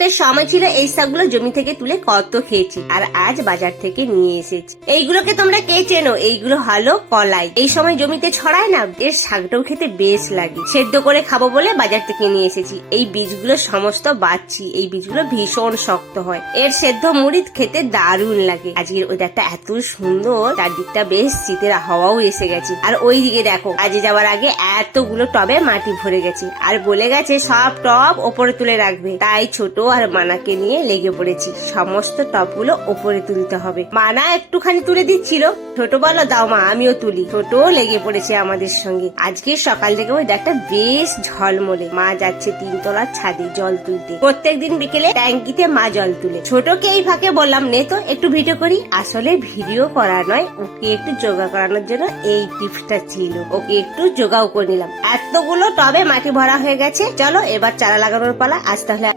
একটা সময় ছিল এই শাকগুলো জমি থেকে তুলে কত খেয়েছি, আর আজ বাজার থেকে নিয়ে এসেছি। এইগুলোকে তোমরা কে চেনো? এইগুলো হলো কলাই। এই সময় জমিতে ছড়ায় না, এর শাকটাও খেতে বেশ লাগে। সেদ্ধ করে খাবো বলে বাজার থেকে নিয়ে এসেছি। এই বীজগুলো সমস্ত বাচ্ছি, এই বীজগুলো ভীষণ শক্ত হয়। এর সেদ্ধ মুড়ি খেতে দারুণ লাগে। আজকের ওয়েদারটা এত সুন্দর, চারদিকটা বেশ শীতের হাওয়াও এসে গেছে। আর ওই দিকে দেখো, কাজে যাওয়ার আগে এতগুলো টবে মাটি ভরে গেছে, আর বলে গেছে সব টব ওপরে তুলে রাখবে। তাই ছোট আর মানাকে নিয়ে লেগে পড়েছি, সমস্ত টবগুলো ওপরে তুলতে হবে। মানা একটুখানি তুলে দিচ্ছিল, ছোট বলো দাও মা আমিও তুলি। ছোট লেগে পড়েছে আমাদের সঙ্গে। আজকে সকাল থেকে ওয়েদারটা বেশ ঝলমলে। মা যাচ্ছে 3 তলার ছাদে জল তুলতে। প্রত্যেকদিন বিকেলে ট্যাঙ্কিতে মা জল তুলে। ছোটকে এই ফাঁকে বললাম নে তো একটু ভিডিও করি। আসলে ভিডিও করা নয়, ওকে একটু যোগা করানোর জন্য এই টিপসটা ছিল। ওকে একটু যোগাও করে নিলাম। এতগুলো টবে মাটি ভরা হয়ে গেছে, চলো এবার চারা লাগানোর পালা। আজ তাহলে